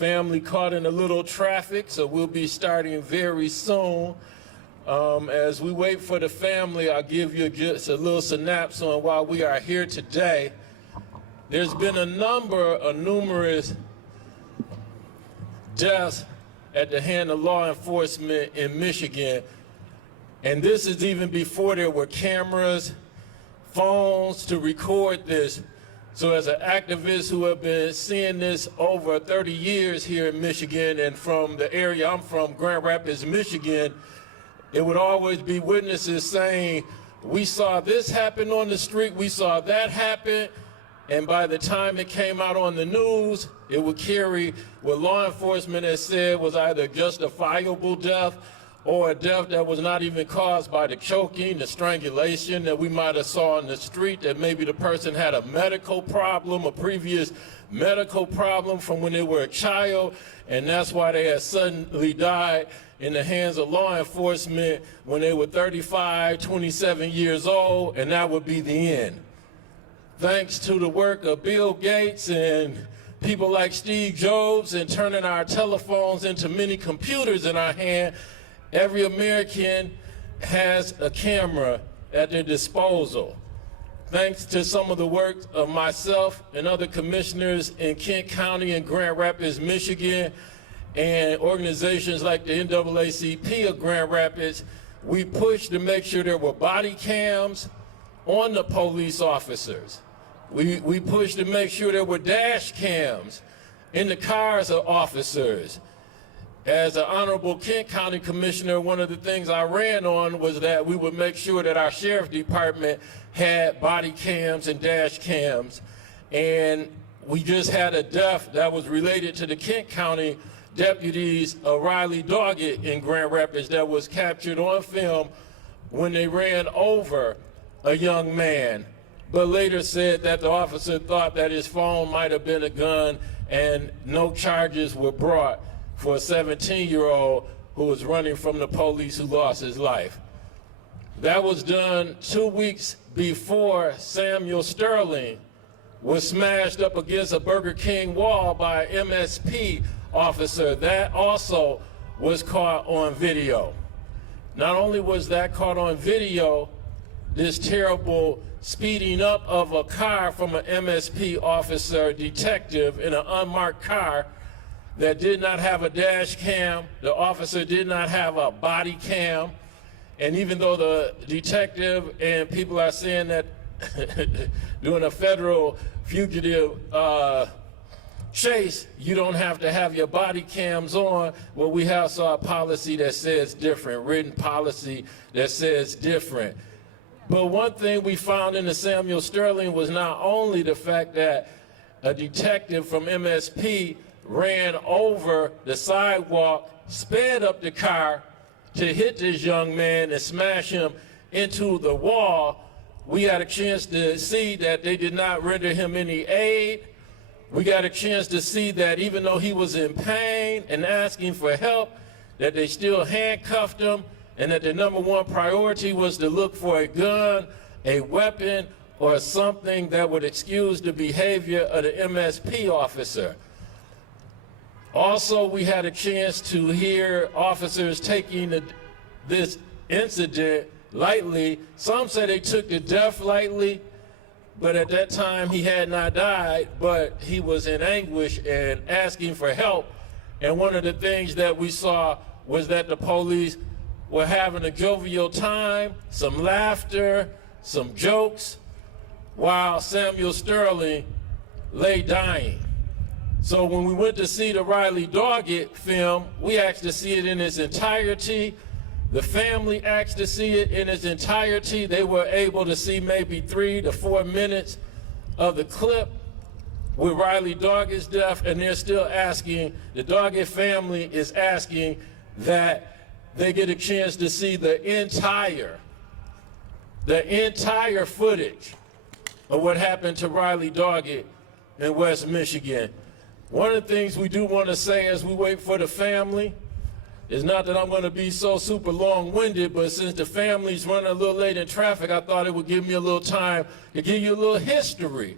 family caught in a little traffic, so we'll be starting very soon. As we wait for the family, I'll give you just a little synopsis on why we are here today. There's been numerous deaths at the hand of law enforcement in Michigan, and this is even before there were cameras, phones to record this. So as an activist who have been seeing this over 30 years here in Michigan, and from the area I'm from, Grand Rapids, Michigan, it would always be witnesses saying, we saw this happen on the street, we saw that happen, and by the time it came out on the news, it would carry what law enforcement has said was either justifiable death or a death that was not even caused by the choking, the strangulation that we might have saw on the street, that maybe the person had a medical problem, a previous medical problem from when they were a child, and that's why they had suddenly died in the hands of law enforcement when they were 35, 27 years old, and that would be the end. Thanks to the work of Bill Gates and people like Steve Jobs and turning our telephones into mini computers in our hand, every American has a camera at their disposal. Thanks to some of the work of myself and other commissioners in Kent County and Grand Rapids, Michigan, and organizations like the NAACP of Grand Rapids, we pushed to make sure there were body cams on the police officers. We pushed to make sure there were dash cams in the cars of officers. As an honorable Kent County Commissioner, one of the things I ran on was that we would make sure that our Sheriff Department had body cams and dash cams. And we just had a death that was related to the Kent County deputies, Riley Doggett in Grand Rapids, that was captured on film when they ran over a young man, but later said that the officer thought that his phone might have been a gun, and no charges were brought for a 17-year-old who was running from the police who lost his life. That was done 2 weeks before Samuel Sterling was smashed up against a Burger King wall by an MSP officer. That also was caught on video. Not only was that caught on video, this terrible speeding up of a car from an MSP officer, detective, in an unmarked car that did not have a dash cam. The officer did not have a body cam. And even though the detective and people are saying that doing a federal fugitive chase, you don't have to have your body cams on, well, we have saw a policy that says different, written policy that says different. But one thing we found in the Samuel Sterling was not only the fact that a detective from MSP ran over the sidewalk, sped up the car to hit this young man and smash him into the wall. We had a chance to see that they did not render him any aid. We got a chance to see that even though he was in pain and asking for help, that they still handcuffed him, and that the #1 priority was to look for a gun, a weapon, or something that would excuse the behavior of the MSP officer. Also, we had a chance to hear officers taking this incident lightly. Some say they took the death lightly, but at that time he had not died, but he was in anguish and asking for help. And one of the things that we saw was that the police were having a jovial time, some laughter, some jokes, while Samuel Sterling lay dying. So when we went to see the Riley Doggett film, we asked to see it in its entirety. The family asked to see it in its entirety. They were able to see maybe 3 to 4 minutes of the clip with Riley Doggett's death, and they're still asking, the Doggett family is asking that they get a chance to see the entire footage of what happened to Riley Doggett in West Michigan. One of the things we do want to say as we wait for the family is not that I'm going to be so super long-winded, but since the family's running a little late in traffic, I thought it would give me a little time to give you a little history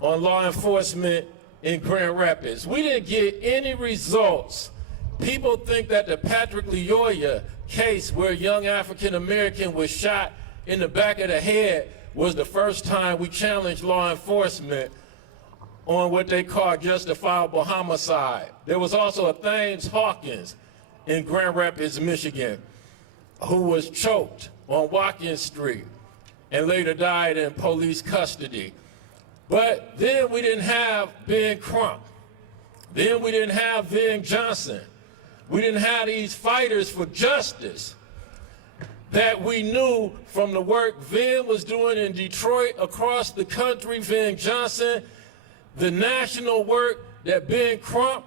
on law enforcement in Grand Rapids. We didn't get any results. People think that the Patrick Lyoya case where a young African American was shot in the back of the head was the first time we challenged law enforcement on what they call justifiable homicide. There was also a Thames Hawkins in Grand Rapids, Michigan, who was choked on Watkins Street and later died in police custody. But then we didn't have Ben Crump. Then we didn't have Vin Johnson. We didn't have these fighters for justice that we knew from the work Vin was doing in Detroit, across the country, Vin Johnson, the national work that Ben Crump,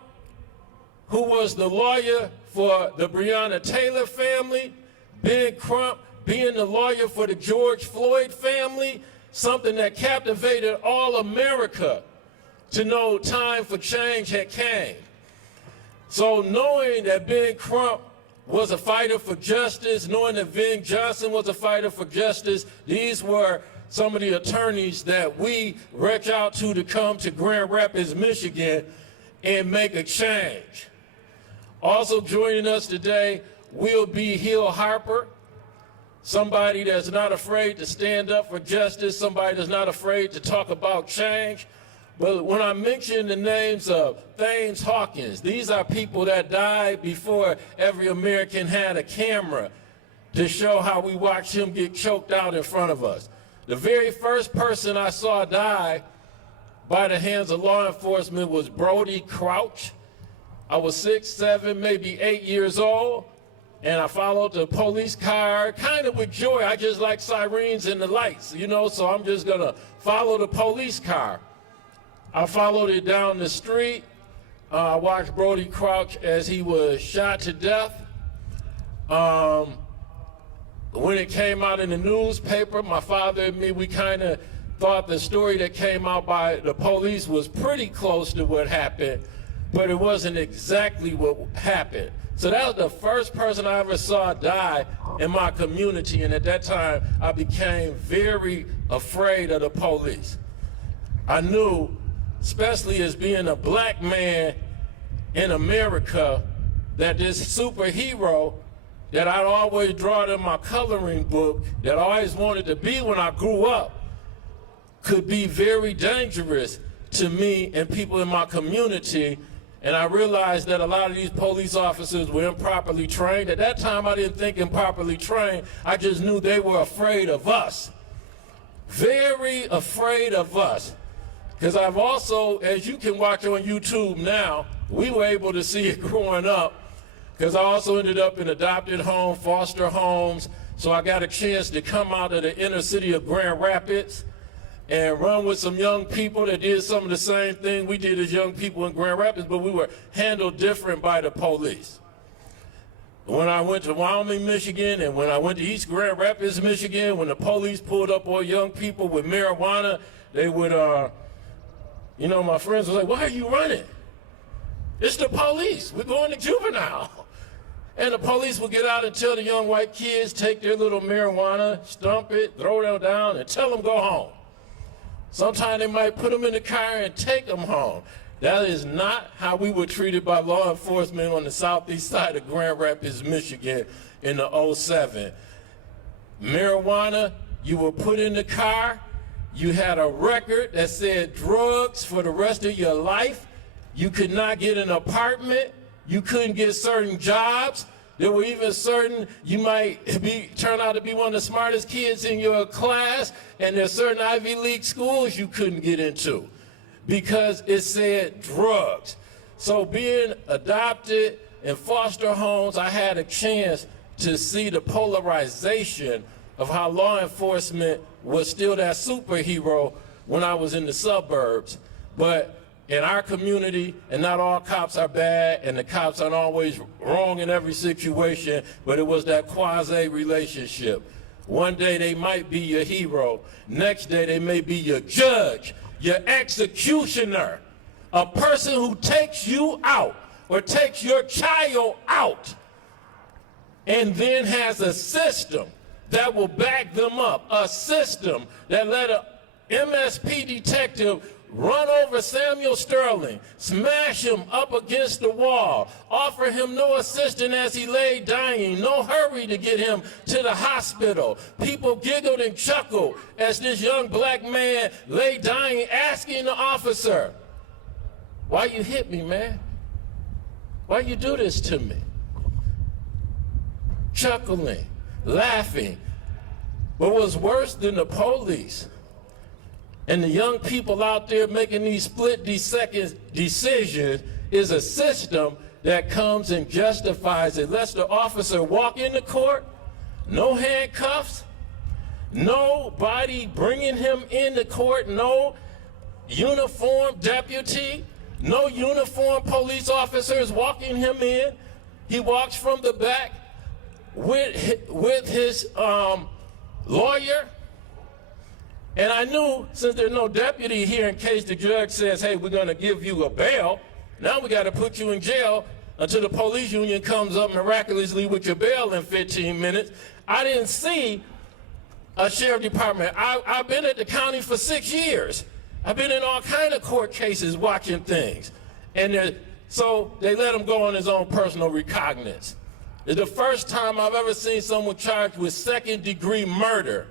who was the lawyer for the Breonna Taylor family, Ben Crump being the lawyer for the George Floyd family, something that captivated all America to know time for change had came. So knowing that Ben Crump was a fighter for justice, knowing that Vin Johnson was a fighter for justice, these were some of the attorneys that we reach out to come to Grand Rapids, Michigan, and make a change. Also joining us today will be Hill Harper, somebody that's not afraid to stand up for justice, somebody that's not afraid to talk about change. But when I mention the names of Thames Hawkins, these are people that died before every American had a camera to show how we watched him get choked out in front of us. The very first person I saw die by the hands of law enforcement was Brody Crouch. I was 6, 7, maybe 8 years old, and I followed the police car kind of with joy. I just like sirens and the lights, you know, so I'm just gonna follow the police car. I followed it down the street. I watched Brody Crouch as he was shot to death. When it came out in the newspaper, my father and me, we kind of thought the story that came out by the police was pretty close to what happened, but it wasn't exactly what happened. So that was the first person I ever saw die in my community, and at that time, I became very afraid of the police. I knew, especially as being a black man in America, that this superhero that I'd always drawn in my coloring book, that I always wanted to be when I grew up, could be very dangerous to me and people in my community. And I realized that a lot of these police officers were improperly trained. At that time, I didn't think improperly trained. I just knew they were afraid of us. Very afraid of us. Because I've also, as you can watch on YouTube now, we were able to see it growing up, because I also ended up in adopted home, foster homes, so I got a chance to come out of the inner city of Grand Rapids and run with some young people that did some of the same thing we did as young people in Grand Rapids, but we were handled different by the police. When I went to Wyoming, Michigan, and when I went to East Grand Rapids, Michigan, when the police pulled up on young people with marijuana, they would, you know, my friends were like, "Why are you running? It's the police. We're going to juvenile." And the police would get out and tell the young white kids, take their little marijuana, stump it, throw them down, and tell them go home. Sometimes they might put them in the car and take them home. That is not how we were treated by law enforcement on the southeast side of Grand Rapids, Michigan in the '07. Marijuana, you were put in the car, you had a record that said drugs for the rest of your life. You could not get an apartment. You couldn't get certain jobs. There were even certain, you might turn out to be one of the smartest kids in your class, and there's certain Ivy League schools you couldn't get into because it said drugs. So being adopted in foster homes, I had a chance to see the polarization of how law enforcement was still that superhero when I was in the suburbs. But in our community, and not all cops are bad, and the cops aren't always wrong in every situation, but it was that quasi-relationship. One day they might be your hero. Next day they may be your judge, your executioner, a person who takes you out or takes your child out and then has a system that will back them up, a system that let a MSP detective run over Samuel Sterling, smash him up against the wall, offer him no assistance as he lay dying, no hurry to get him to the hospital. People giggled and chuckled as this young black man lay dying, asking the officer, "Why you hit me, man? Why you do this to me?" Chuckling, laughing. But what's worse than the police and the young people out there making these split-second decisions is a system that comes and justifies it. Lets the officer walk into court, no handcuffs, nobody bringing him into court, no uniformed deputy, no uniformed police officers walking him in. He walks from the back with his lawyer. And I knew, since there's no deputy here, in case the judge says, "Hey, we're going to give you a bail," now we got to put you in jail until the police union comes up miraculously with your bail in 15 minutes. I didn't see a sheriff department. I've been at the county for 6 years. I've been in all kind of court cases watching things. And so they let him go on his own personal recognizance. It's the first time I've ever seen someone charged with second-degree murder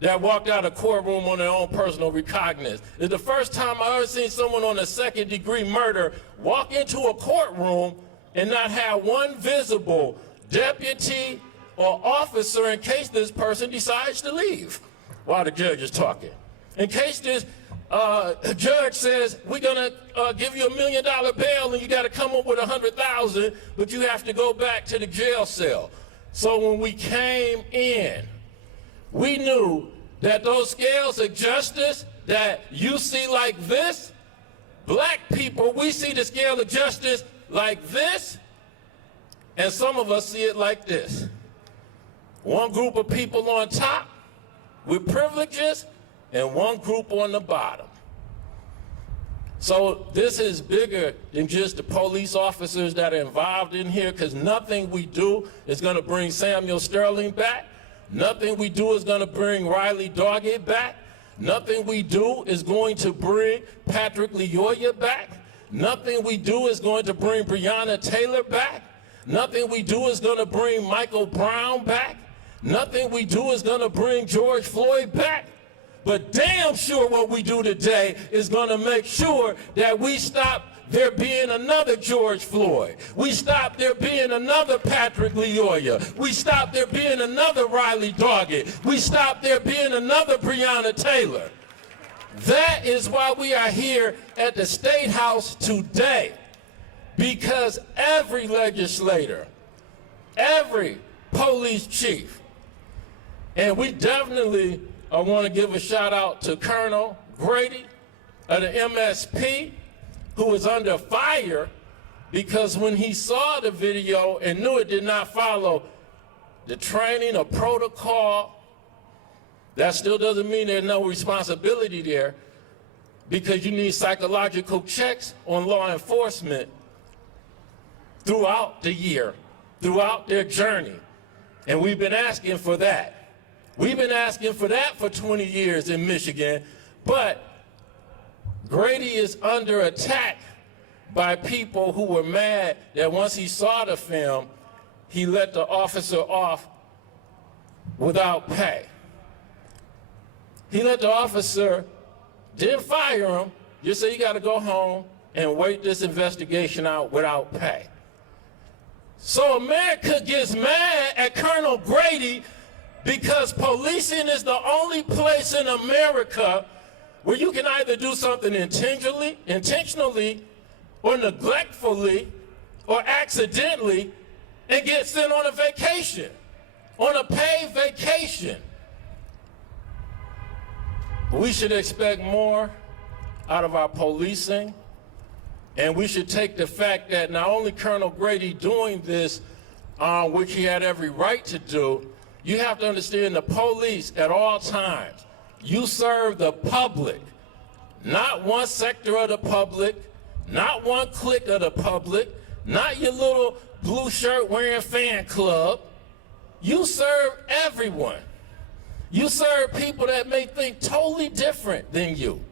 that walked out of a courtroom on their own personal recognizance. It's the first time I've ever seen someone on a second-degree murder walk into a courtroom and not have one visible deputy or officer in case this person decides to leave while the judge is talking. In case this judge says, "We're gonna give you $1 million bail and you gotta come up with 100,000, but you have to go back to the jail cell." So when we came in, we knew that those scales of justice that you see like this, black people, we see the scale of justice like this, and some of us see it like this. One group of people on top with privileges, and one group on the bottom. So this is bigger than just the police officers that are involved in here, because nothing we do is going to bring Samuel Sterling back. Nothing we do is going to bring Riley Doggett back. Nothing we do is going to bring Patrick Lyoya back. Nothing we do is going to bring Breonna Taylor back. Nothing we do is going to bring Michael Brown back. Nothing we do is going to bring George Floyd back. But damn sure what we do today is going to make sure that we stop there being another George Floyd. We stop there being another Patrick Lyoya. We stop there being another Riley Doggett. We stop there being another Breonna Taylor. That is why we are here at the State House today, because every legislator, every police chief, and we definitely I want to give a shout out to Colonel Grady of the MSP, who was under fire because when he saw the video and knew it did not follow the training or protocol, that still doesn't mean there's no responsibility there, because you need psychological checks on law enforcement throughout the year, throughout their journey. And we've been asking for that. We've been asking for that for 20 years in Michigan, but Grady is under attack by people who were mad that once he saw the film, he let the officer off without pay. He let the officer, didn't fire him, just said you got to go home and wait this investigation out without pay. So America gets mad at Colonel Grady because policing is the only place in America where you can either do something intentionally or neglectfully or accidentally and get sent on a vacation, on a paid vacation. We should expect more out of our policing, and we should take the fact that not only Colonel Grady doing this, which he had every right to do, you have to understand the police at all times. You serve the public, not one sector of the public, not one clique of the public, not your little blue shirt wearing fan club. You serve everyone. You serve people that may think totally different than you.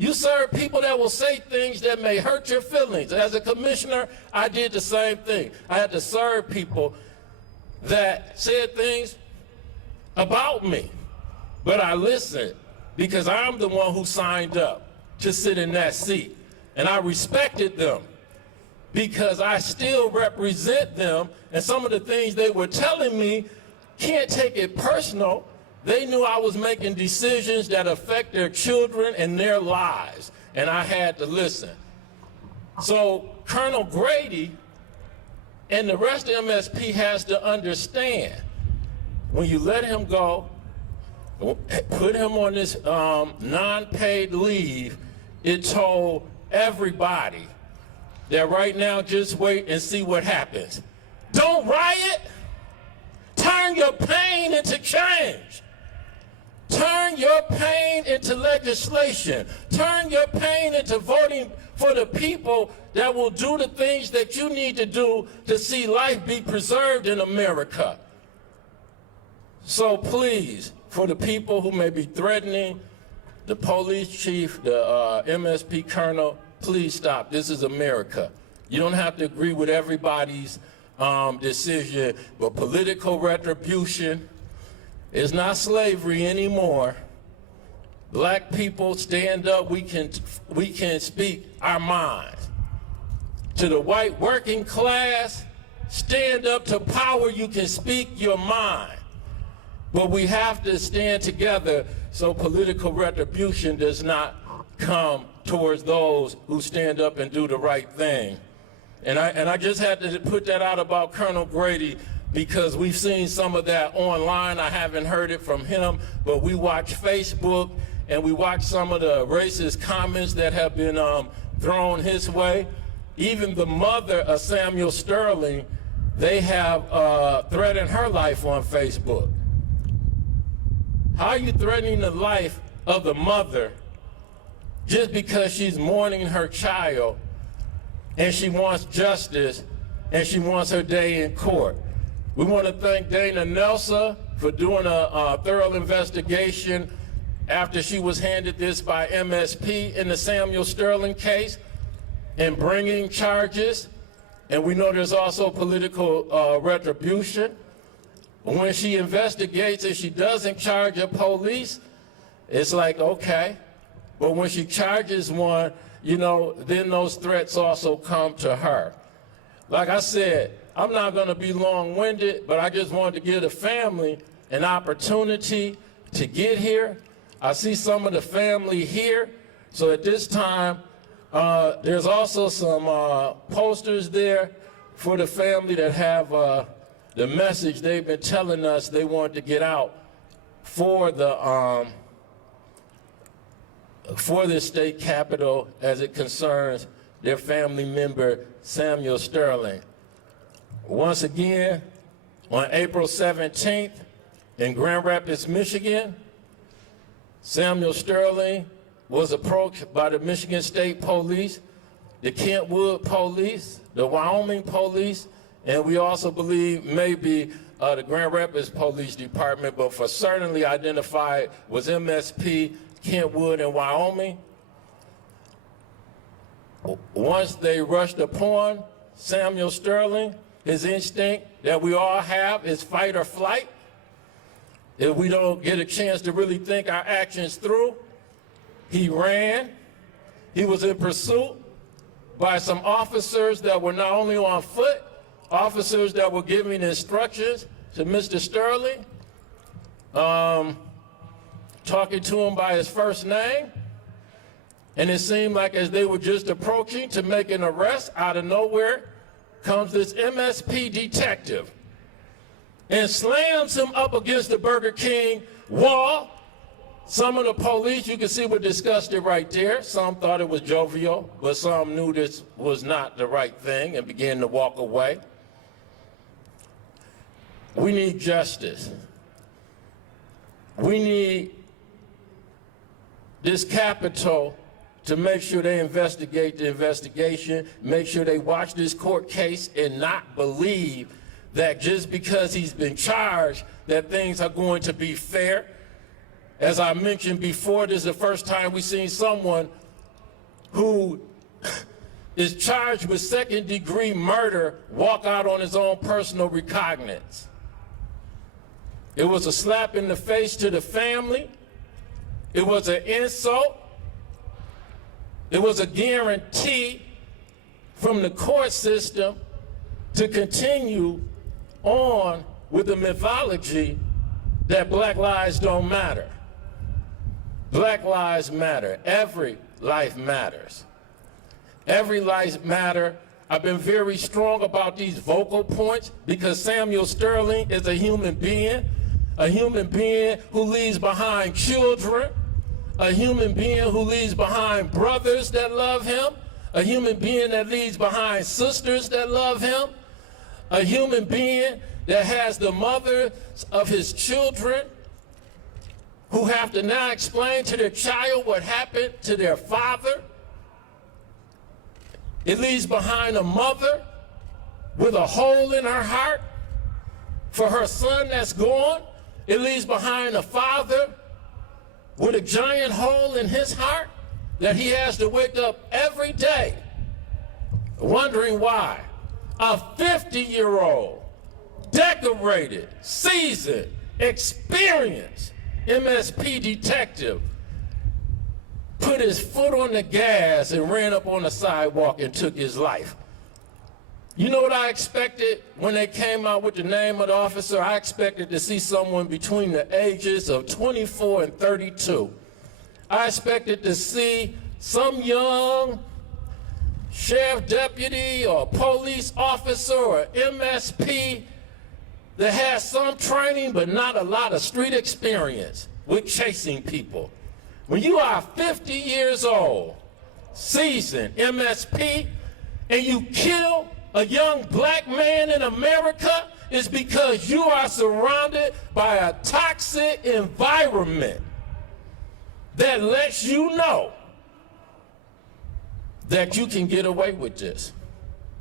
You serve people that will say things that may hurt your feelings. As a commissioner, I did the same thing. I had to serve people that said things about me. But I listened because I'm the one who signed up to sit in that seat. And I respected them because I still represent them. And some of the things they were telling me, can't take it personal. They knew I was making decisions that affect their children and their lives. And I had to listen. So Colonel Grady and the rest of MSP has to understand, when you let him go, put him on this non-paid leave, it told everybody that right now just wait and see what happens. Don't riot. Turn your pain into change. Turn your pain into legislation. Turn your pain into voting for the people that will do the things that you need to do to see life be preserved in America. So please, for the people who may be threatening the police chief, the MSP colonel, please stop. This is America. You don't have to agree with everybody's decision, but political retribution is not slavery anymore. Black people, stand up. We can speak our minds. To the white working class, stand up to power. You can speak your mind. But we have to stand together so political retribution does not come towards those who stand up and do the right thing. And I just had to put that out about Colonel Grady because we've seen some of that online. I haven't heard it from him, but we watch Facebook and we watch some of the racist comments that have been thrown his way. Even the mother of Samuel Sterling, they have threatened her life on Facebook. How are you threatening the life of the mother just because she's mourning her child and she wants justice and she wants her day in court? We want to thank Dana Nelson for doing a thorough investigation after she was handed this by MSP in the Samuel Sterling case and bringing charges. And we know there's also political retribution. When she investigates and she doesn't charge the police, it's like, okay. But when she charges one, you know, then those threats also come to her. Like I said, I'm not going to be long-winded, but I just wanted to give the family an opportunity to get here. I see some of the family here. So at this time, there's also some posters there for the family that have the message they've been telling us they want to get out for the state capitol as it concerns their family member Samuel Sterling. Once again, on April 17th in Grand Rapids, Michigan, Samuel Sterling was approached by the Michigan State Police, the Kentwood Police, the Wyoming Police, and we also believe maybe the Grand Rapids Police Department, but for certainly identified was MSP, Kentwood, and Wyoming. Once they rushed upon Samuel Sterling, his instinct that we all have is fight or flight. If we don't get a chance to really think our actions through, he ran. He was in pursuit by some officers that were not only on foot, officers that were giving instructions to Mr. Sterling, talking to him by his first name. And it seemed like as they were just approaching to make an arrest, out of nowhere comes this MSP detective and slams him up against the Burger King wall. Some of the police, you can see, were disgusted right there. Some thought it was jovial, but some knew this was not the right thing and began to walk away. We need justice. We need this Capitol to make sure they investigate the investigation, make sure they watch this court case and not believe that just because he's been charged that things are going to be fair. As I mentioned before, this is the first time we've seen someone who is charged with second-degree murder walk out on his own personal recognizance. It was a slap in the face to the family. It was an insult. It was a guarantee from the court system to continue on with the mythology that black lives don't matter. Black lives matter. Every life matters. Every life matters. I've been very strong about these vocal points because Samuel Sterling is a human being who leaves behind children, a human being who leaves behind brothers that love him, a human being that leaves behind sisters that love him, a human being that has the mothers of his children who have to now explain to their child what happened to their father. It leaves behind a mother with a hole in her heart for her son that's gone. It leaves behind a father with a giant hole in his heart that he has to wake up every day wondering why. A 50-year-old, decorated, seasoned, experienced MSP detective put his foot on the gas and ran up on the sidewalk and took his life. You know what I expected when they came out with the name of the officer? I expected to see someone between the ages of 24 and 32. I expected to see some young sheriff deputy or police officer or MSP that has some training but not a lot of street experience with chasing people. When you are 50 years old, seasoned MSP, and you kill a young black man in America, it's because you are surrounded by a toxic environment that lets you know that you can get away with this,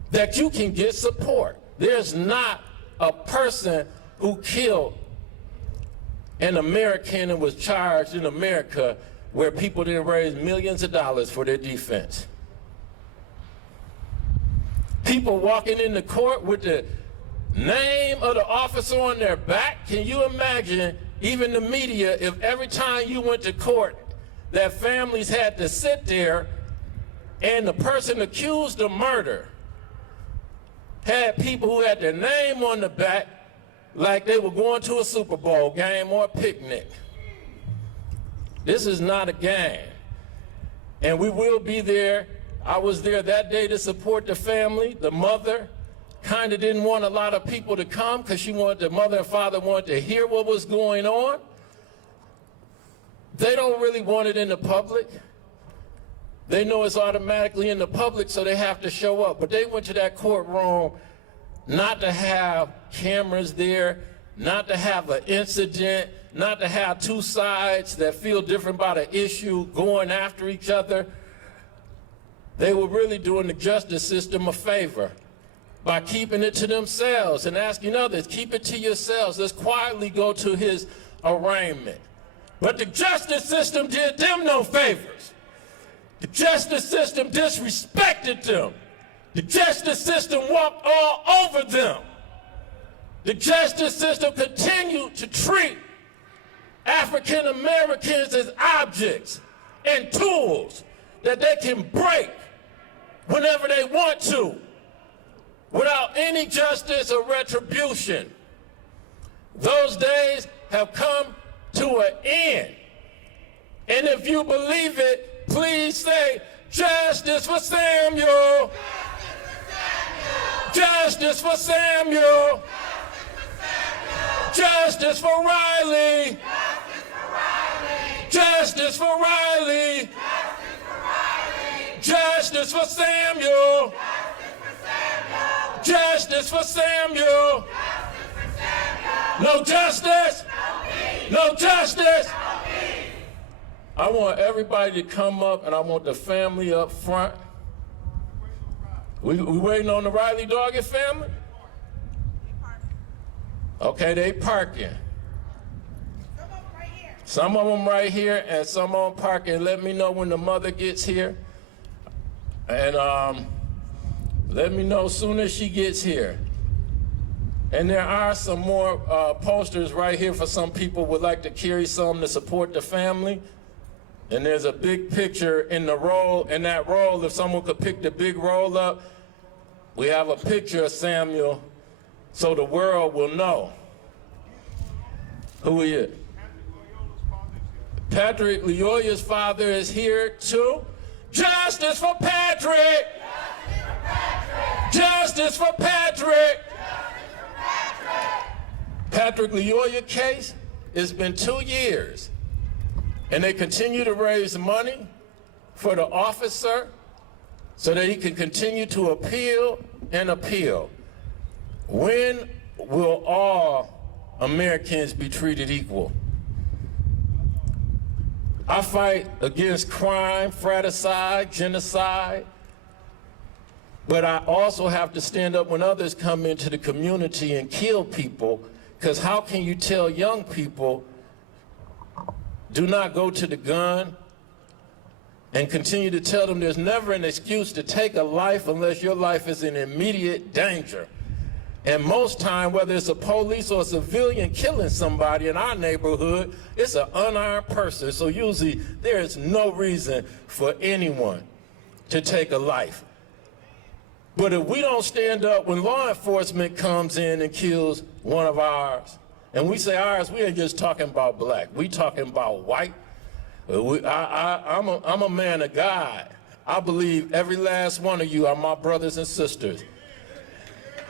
that you can get support. There's not a person who killed an American and was charged in America where people didn't raise millions of dollars for their defense. People walking into court with the name of the officer on their back. Can you imagine, even the media, if every time you went to court that families had to sit there and the person accused of murder had people who had their name on the back like they were going to a Super Bowl game or a picnic. This is not a game. And we will be there. I was there that day to support the family. The mother kind of didn't want a lot of people to come because the mother and father wanted to hear what was going on. They don't really want it in the public. They know it's automatically in the public, so they have to show up. But they went to that courtroom not to have cameras there, not to have an incident, not to have two sides that feel different about an issue going after each other. They were really doing the justice system a favor by keeping it to themselves and asking others, keep it to yourselves. Let's quietly go to his arraignment. But the justice system did them no favors. The justice system disrespected them. The justice system walked all over them. The justice system continued to treat African Americans as objects and tools that they can break whenever they want to, without any justice or retribution. Those days have come to an end. And if you believe it, please say, justice for Samuel. Justice for Samuel. Justice for Riley. Justice for Riley. Justice for Samuel. Justice for Samuel. No justice. No justice. I want everybody to come up, and I want the family up front. We waiting on the Riley Doggett family? Okay, they parking. Some of them right here and some of them parking. Let me know when the mother gets here. And let me know as soon as she gets here. And there are some more posters right here for some people who would like to carry some to support the family. And there's a big picture in the roll. In that roll, if someone could pick the big roll up, we have a picture of Samuel so the world will know who he is. Patrick Leola's father is here too. Justice for Patrick! Justice for Patrick! Patrick Leola case, it's been 2 years, and they continue to raise money for the officer so that he can continue to appeal and appeal. When will all Americans be treated equal? I fight against crime, fratricide, genocide, but I also have to stand up when others come into the community and kill people, because how can you tell young people, do not go to the gun, and continue to tell them there's never an excuse to take a life unless your life is in immediate danger? And most time, whether it's a police or a civilian killing somebody in our neighborhood, it's an unarmed person. So usually there is no reason for anyone to take a life. But if we don't stand up when law enforcement comes in and kills one of ours, and we say ours, we ain't just talking about black, we talking about white. I'm a man of God. I believe every last one of you are my brothers and sisters.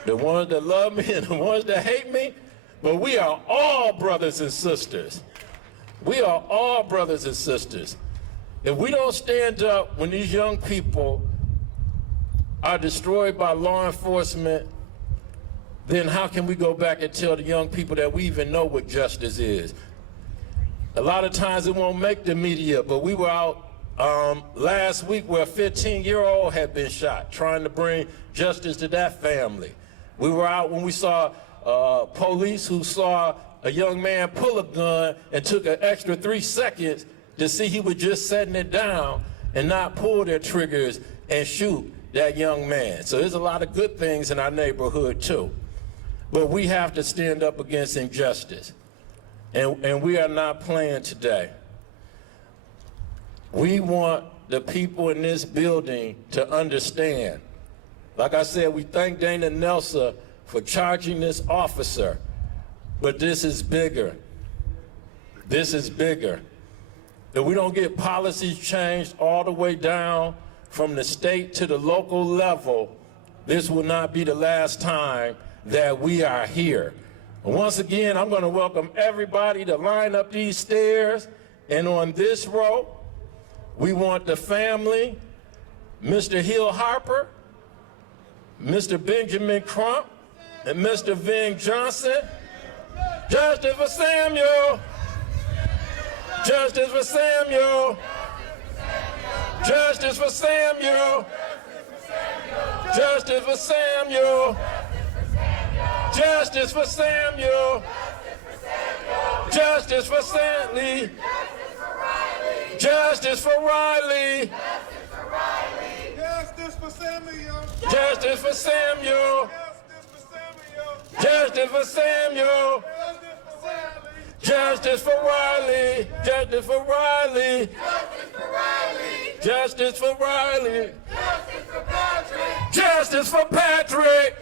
The ones that love me and the ones that hate me, but we are all brothers and sisters. We are all brothers and sisters. If we don't stand up when these young people are destroyed by law enforcement, then how can we go back and tell the young people that we even know what justice is? A lot of times it won't make the media, but we were out last week where a 15-year-old had been shot, trying to bring justice to that family. We were out when we saw police who saw a young man pull a gun and took an extra 3 seconds to see he was just setting it down and not pull their triggers and shoot that young man. So there's a lot of good things in our neighborhood too. But we have to stand up against injustice. And we are not playing today. We want the people in this building to understand. Like I said, we thank Dana Nelson for charging this officer, but this is bigger. This is bigger. If we don't get policies changed all the way down from the state to the local level, this will not be the last time that we are here. Once again, I'm going to welcome everybody to line up these stairs, and on this row, we want the family, Mr. Hill Harper, Mr. Benjamin Crump, and Mr. Ving Johnson. Justice for Samuel! Justice for Samuel! Justice for Samuel! Justice for Samuel! Justice for Samuel! Justice for Santley! Justice for Riley! Justice for Samuel! Justice for Samuel! Justice for Samuel! Justice for Riley! Justice for Riley! Justice for Riley! Justice for Patrick! Justice for Patrick!